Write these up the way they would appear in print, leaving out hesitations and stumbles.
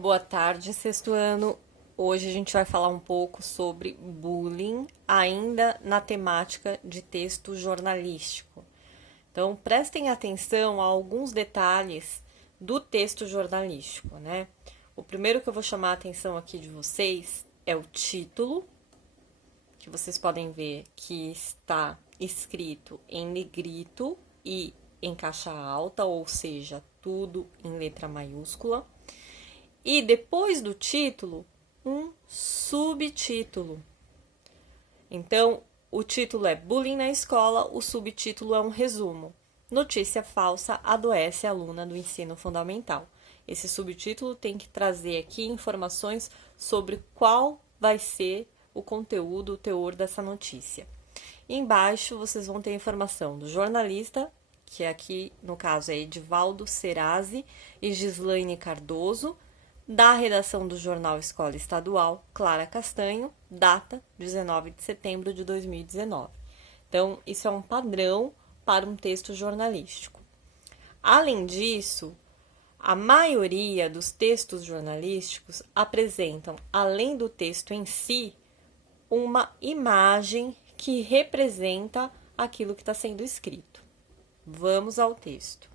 Boa tarde, sexto ano. Hoje a gente vai falar um pouco sobre bullying, ainda na temática de texto jornalístico. Então, prestem atenção a alguns detalhes do texto jornalístico, né? O primeiro que eu vou chamar a atenção aqui de vocês é o título, que vocês podem ver que está escrito em negrito e em caixa alta, ou seja, tudo em letra maiúscula. E depois do título, um subtítulo. Então, o título é Bullying na escola, o subtítulo é um resumo. Notícia falsa adoece aluna do ensino fundamental. Esse subtítulo tem que trazer aqui informações sobre qual vai ser o conteúdo, o teor dessa notícia. E embaixo vocês vão ter a informação do jornalista, que aqui no caso é Edivaldo Serazzi e Gislaine Cardoso, da redação do jornal Escola Estadual, Clara Castanho, data 19 de setembro de 2019. Então, isso é um padrão para um texto jornalístico. Além disso, a maioria dos textos jornalísticos apresentam, além do texto em si, uma imagem que representa aquilo que está sendo escrito. Vamos ao texto.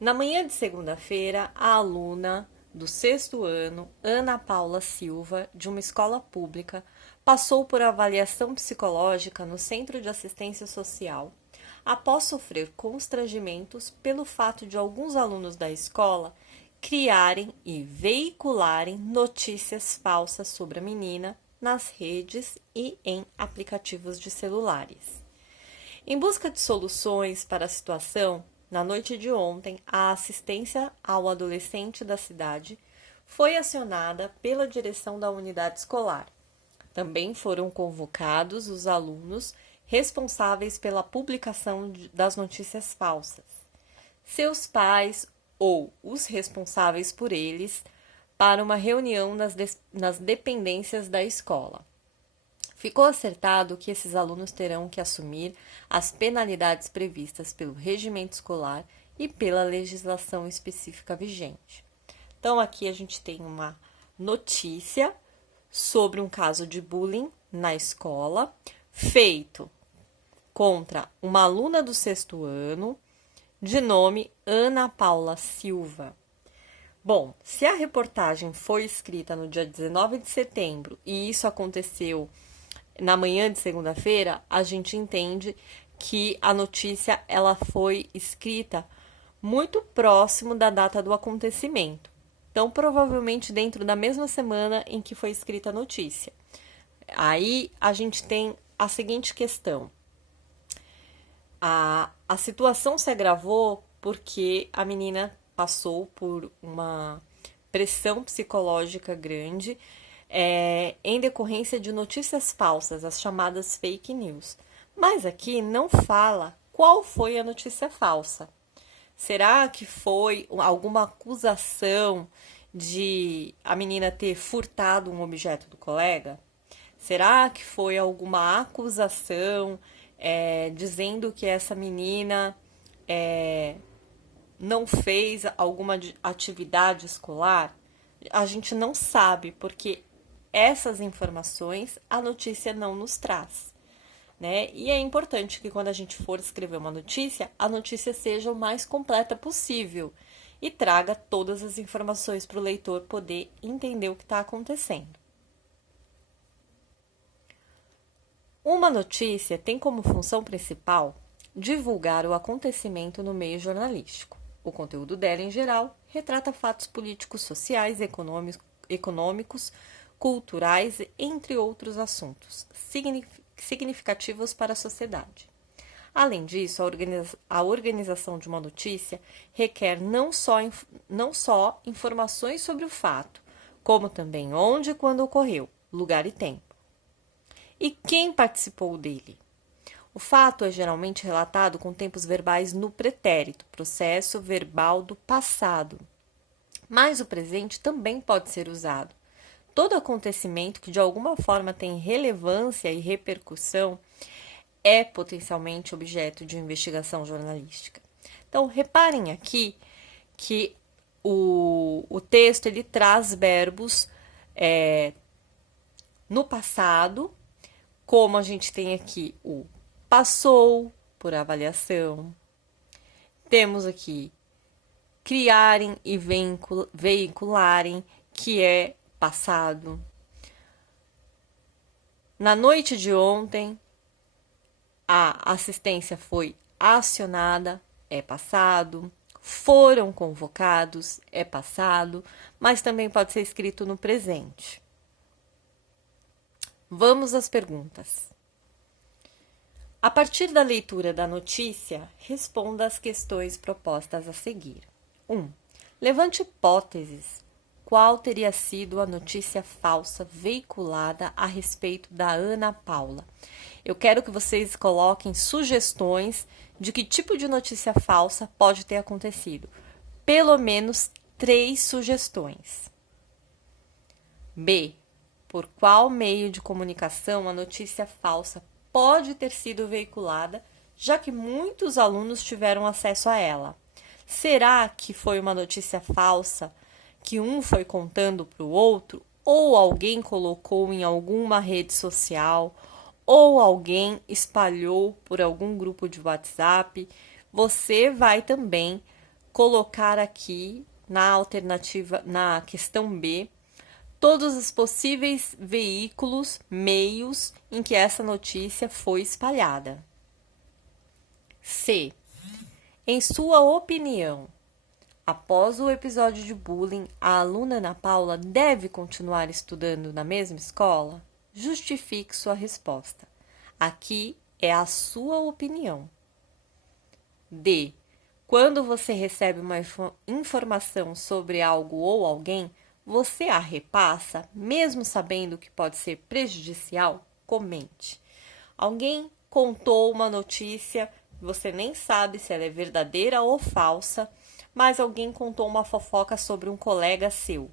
Na manhã de segunda-feira, a aluna do sexto ano, Ana Paula Silva, de uma escola pública, passou por avaliação psicológica no Centro de Assistência Social, após sofrer constrangimentos pelo fato de alguns alunos da escola criarem e veicularem notícias falsas sobre a menina nas redes e em aplicativos de celulares. Em busca de soluções para a situação, na noite de ontem, a assistência ao adolescente da cidade foi acionada pela direção da unidade escolar. Também foram convocados os alunos responsáveis pela publicação das notícias falsas, seus pais ou os responsáveis por eles, para uma reunião nas dependências da escola. Ficou acertado que esses alunos terão que assumir as penalidades previstas pelo regimento escolar e pela legislação específica vigente. Então, aqui a gente tem uma notícia sobre um caso de bullying na escola, feito contra uma aluna do sexto ano, de nome Ana Paula Silva. Bom, se a reportagem foi escrita no dia 19 de setembro e isso aconteceu na manhã de segunda-feira, a gente entende que a notícia ela foi escrita muito próximo da data do acontecimento. Então, provavelmente dentro da mesma semana em que foi escrita a notícia. Aí a gente tem a seguinte questão. A situação se agravou porque a menina passou por uma pressão psicológica grande, em decorrência de notícias falsas, as chamadas fake news. Mas aqui não fala qual foi a notícia falsa. Será que foi alguma acusação de a menina ter furtado um objeto do colega? Será que foi alguma acusação dizendo que essa menina não fez alguma atividade escolar? A gente não sabe, porque essas informações a notícia não nos traz, né? E é importante que quando a gente for escrever uma notícia, a notícia seja o mais completa possível e traga todas as informações para o leitor poder entender o que está acontecendo. Uma notícia tem como função principal divulgar o acontecimento no meio jornalístico. O conteúdo dela, em geral, retrata fatos políticos, sociais, econômicos, culturais, entre outros assuntos significativos para a sociedade. Além disso, a organização de uma notícia requer não só informações sobre o fato, como também onde e quando ocorreu, lugar e tempo. E quem participou dele? O fato é geralmente relatado com tempos verbais no pretérito, processo verbal do passado. Mas o presente também pode ser usado. Todo acontecimento que de alguma forma tem relevância e repercussão é potencialmente objeto de investigação jornalística. Então, reparem aqui que o texto ele traz verbos no passado, como a gente tem aqui o passou por avaliação, temos aqui criarem e veicularem, que é passado. Na noite de ontem, a assistência foi acionada, é passado. Foram convocados, é passado, mas também pode ser escrito no presente. Vamos às perguntas. A partir da leitura da notícia, responda às questões propostas a seguir. 1. Levante hipóteses. Qual teria sido a notícia falsa veiculada a respeito da Ana Paula? Eu quero que vocês coloquem sugestões de que tipo de notícia falsa pode ter acontecido. Pelo menos 3 sugestões. B. Por qual meio de comunicação a notícia falsa pode ter sido veiculada, já que muitos alunos tiveram acesso a ela? Será que foi uma notícia falsa que um foi contando para o outro, ou alguém colocou em alguma rede social, ou alguém espalhou por algum grupo de WhatsApp? Você vai também colocar aqui na alternativa, na questão B, todos os possíveis veículos, meios em que essa notícia foi espalhada. C. Em sua opinião, após o episódio de bullying, a aluna Ana Paula deve continuar estudando na mesma escola? Justifique sua resposta. Aqui é a sua opinião. D. Quando você recebe uma informação sobre algo ou alguém, você a repassa, mesmo sabendo que pode ser prejudicial? Comente. Alguém contou uma notícia, você nem sabe se ela é verdadeira ou falsa, mas alguém contou uma fofoca sobre um colega seu.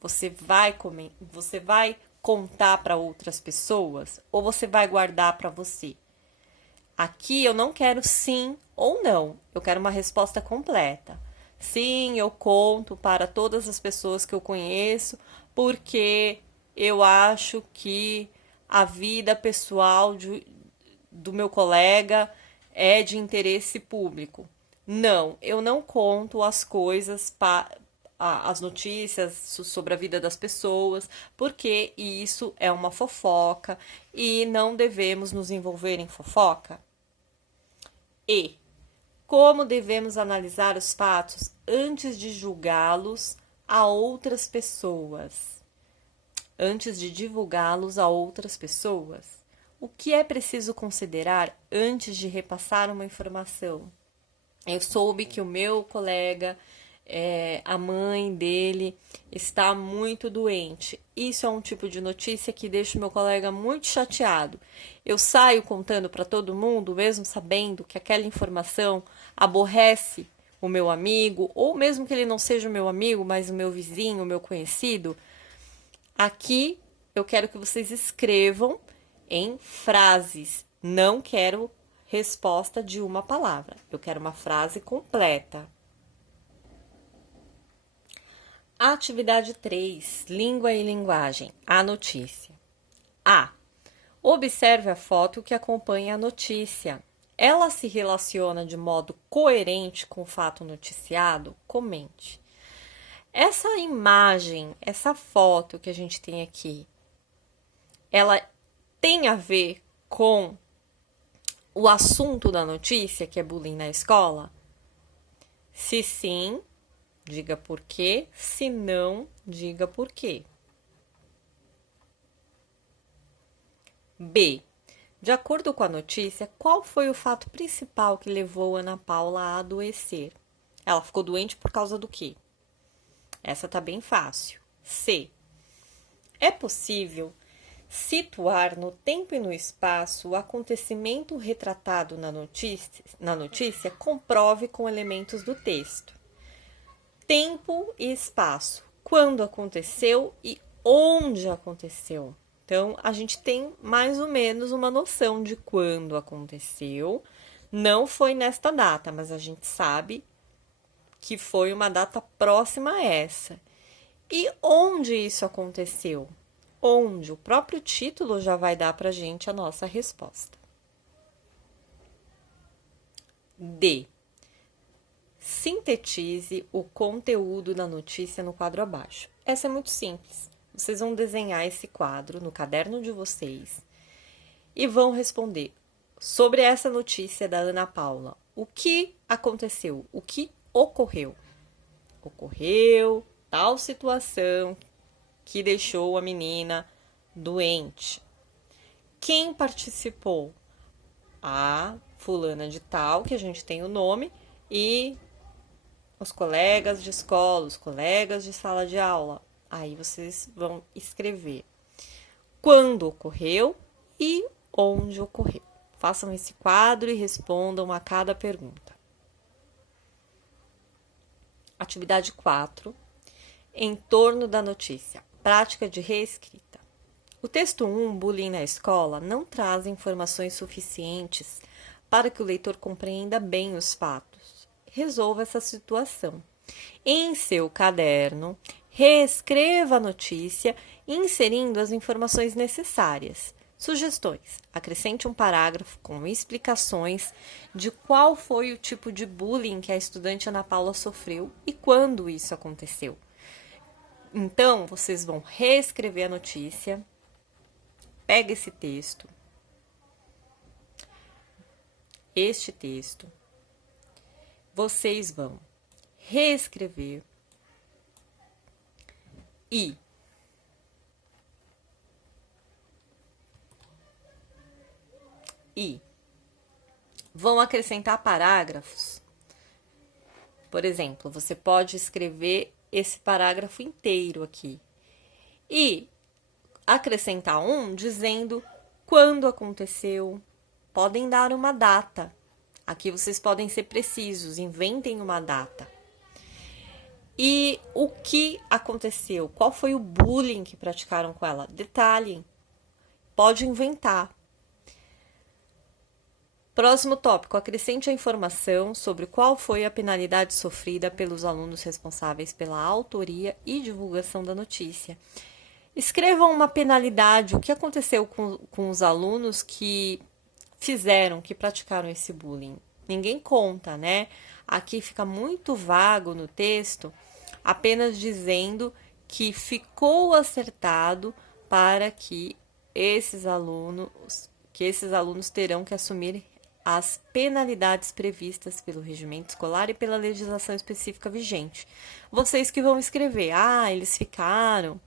Você vai contar para outras pessoas ou você vai guardar para você? Aqui eu não quero sim ou não, eu quero uma resposta completa. Sim, eu conto para todas as pessoas que eu conheço, porque eu acho que a vida pessoal do meu colega é de interesse público. Não, eu não conto as coisas, as notícias sobre a vida das pessoas, porque isso é uma fofoca e não devemos nos envolver em fofoca. E como devemos analisar os fatos antes de julgá-los a outras pessoas? Antes de divulgá-los a outras pessoas? O que é preciso considerar antes de repassar uma informação? Eu soube que o meu colega, a mãe dele, está muito doente. Isso é um tipo de notícia que deixa o meu colega muito chateado. Eu saio contando para todo mundo, mesmo sabendo que aquela informação aborrece o meu amigo, ou mesmo que ele não seja o meu amigo, mas o meu vizinho, o meu conhecido. Aqui eu quero que vocês escrevam em frases. Não quero resposta de uma palavra. Eu quero uma frase completa. Atividade 3. Língua e linguagem. A notícia. A. Observe a foto que acompanha a notícia. Ela se relaciona de modo coerente com o fato noticiado? Comente. Essa imagem, essa foto que a gente tem aqui, ela tem a ver com o assunto da notícia, que é bullying na escola? Se sim, diga por quê. Se não, diga por quê. B. De acordo com a notícia, qual foi o fato principal que levou Ana Paula a adoecer? Ela ficou doente por causa do quê? Essa tá bem fácil. C. É possível situar no tempo e no espaço o acontecimento retratado na notícia, comprove com elementos do texto. Tempo e espaço. Quando aconteceu e onde aconteceu. Então, a gente tem mais ou menos uma noção de quando aconteceu. Não foi nesta data, mas a gente sabe que foi uma data próxima a essa. E onde isso aconteceu? Onde? O próprio título já vai dar para a gente a nossa resposta. D. Sintetize o conteúdo da notícia no quadro abaixo. Essa é muito simples. Vocês vão desenhar esse quadro no caderno de vocês e vão responder sobre essa notícia da Ana Paula. O que aconteceu? O que ocorreu? Ocorreu tal situação que deixou a menina doente. Quem participou? A fulana de tal, que a gente tem o nome, e os colegas de escola, os colegas de sala de aula. Aí vocês vão escrever quando ocorreu e onde ocorreu. Façam esse quadro e respondam a cada pergunta. Atividade 4. Em torno da notícia. Prática de reescrita. O texto 1, Bullying na escola, não traz informações suficientes para que o leitor compreenda bem os fatos. Resolva essa situação. Em seu caderno, reescreva a notícia, inserindo as informações necessárias. Sugestões: acrescente um parágrafo com explicações de qual foi o tipo de bullying que a estudante Ana Paula sofreu e quando isso aconteceu. Então, vocês vão reescrever a notícia, pega esse texto, este texto, vocês vão reescrever e vão acrescentar parágrafos. Por exemplo, você pode escrever esse parágrafo inteiro aqui e acrescentar um dizendo quando aconteceu. Podem dar uma data. Aqui vocês podem ser precisos, inventem uma data. E o que aconteceu? Qual foi o bullying que praticaram com ela? Detalhem. Pode inventar. Próximo tópico, acrescente a informação sobre qual foi a penalidade sofrida pelos alunos responsáveis pela autoria e divulgação da notícia. Escrevam uma penalidade, o que aconteceu com os alunos que que praticaram esse bullying. Ninguém conta, né? Aqui fica muito vago no texto, apenas dizendo que ficou acertado para que esses alunos terão que assumir as penalidades previstas pelo regimento escolar e pela legislação específica vigente. Vocês que vão escrever, eles ficaram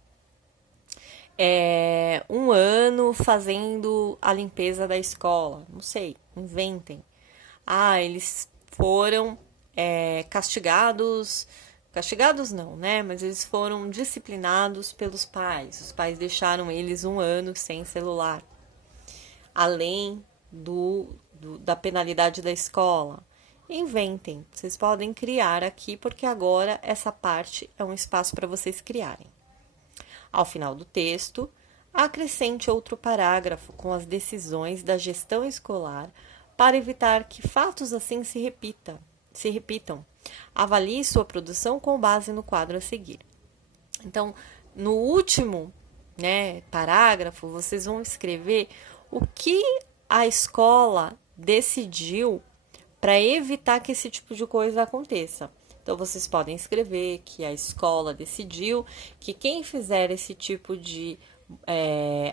um ano fazendo a limpeza da escola, não sei, inventem. Eles foram castigados não, né? Mas eles foram disciplinados pelos pais. Os pais deixaram eles um ano sem celular, além da penalidade da escola. Inventem, vocês podem criar aqui, porque agora essa parte é um espaço para vocês criarem. Ao final do texto, acrescente outro parágrafo com as decisões da gestão escolar para evitar que fatos assim se repitam. Avalie sua produção com base no quadro a seguir. Então, no último, parágrafo, vocês vão escrever o que a escola decidiu para evitar que esse tipo de coisa aconteça. Então, vocês podem escrever que a escola decidiu que quem fizer esse tipo de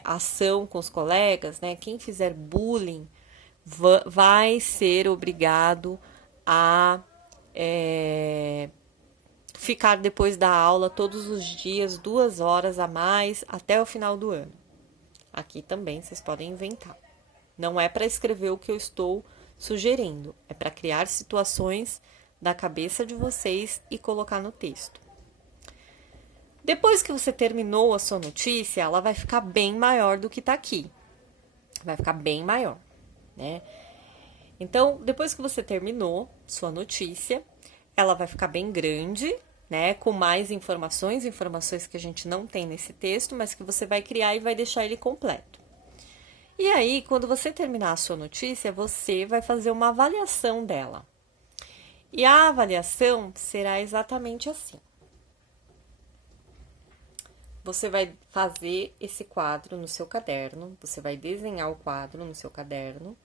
ação com os colegas, quem fizer bullying, vai ser obrigado a ficar depois da aula todos os dias, 2 horas a mais, até o final do ano. Aqui também vocês podem inventar. Não é para escrever o que eu estou sugerindo, é para criar situações da cabeça de vocês e colocar no texto. Depois que você terminou a sua notícia, ela vai ficar bem maior do que está aqui. Vai ficar bem maior, né? Então, depois que você terminou sua notícia, ela vai ficar bem grande, né? Com mais informações que a gente não tem nesse texto, mas que você vai criar e vai deixar ele completo. E aí, quando você terminar a sua notícia, você vai fazer uma avaliação dela. E a avaliação será exatamente assim. Você vai fazer esse quadro no seu caderno, você vai desenhar o quadro no seu caderno.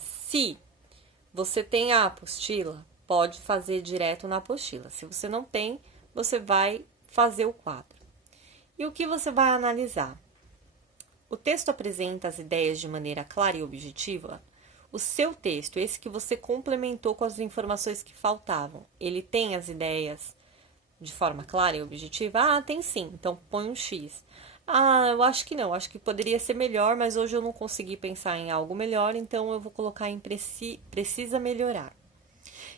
Se você tem a apostila, pode fazer direto na apostila. Se você não tem, você vai fazer o quadro. E o que você vai analisar? O texto apresenta as ideias de maneira clara e objetiva? O seu texto, esse que você complementou com as informações que faltavam, ele tem as ideias de forma clara e objetiva? Ah, tem sim, então põe um X. Ah, eu acho que não, acho que poderia ser melhor, mas hoje eu não consegui pensar em algo melhor, então eu vou colocar em precisa melhorar.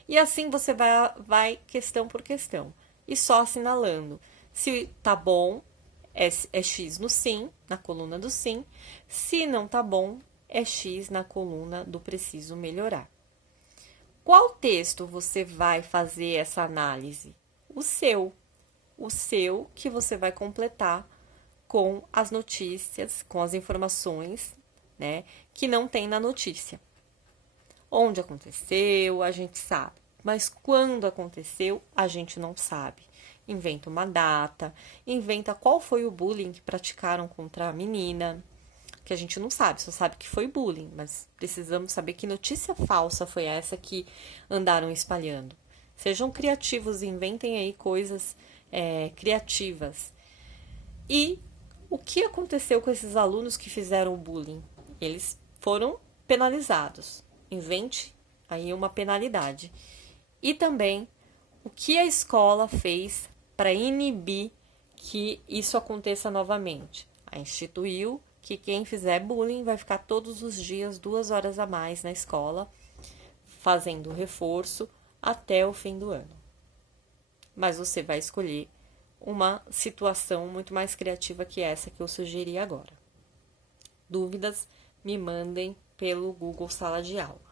E assim você vai questão por questão, e só assinalando. Se tá bom, é X no sim, na coluna do sim. Se não tá bom, é X na coluna do preciso melhorar. Qual texto você vai fazer essa análise? O seu que você vai completar com as notícias, com as informações, né, que não tem na notícia. Onde aconteceu, a gente sabe, mas quando aconteceu, a gente não sabe. Inventa uma data, inventa qual foi o bullying que praticaram contra a menina, que a gente não sabe, só sabe que foi bullying, mas precisamos saber que notícia falsa foi essa que andaram espalhando. Sejam criativos, inventem aí coisas criativas. E o que aconteceu com esses alunos que fizeram o bullying? Eles foram penalizados. Invente aí uma penalidade. E também o que a escola fez para inibir que isso aconteça novamente. A instituiu que quem fizer bullying vai ficar todos os dias 2 horas a mais na escola, fazendo reforço até o fim do ano. Mas você vai escolher uma situação muito mais criativa que essa que eu sugeri agora. Dúvidas, me mandem pelo Google Sala de Aula.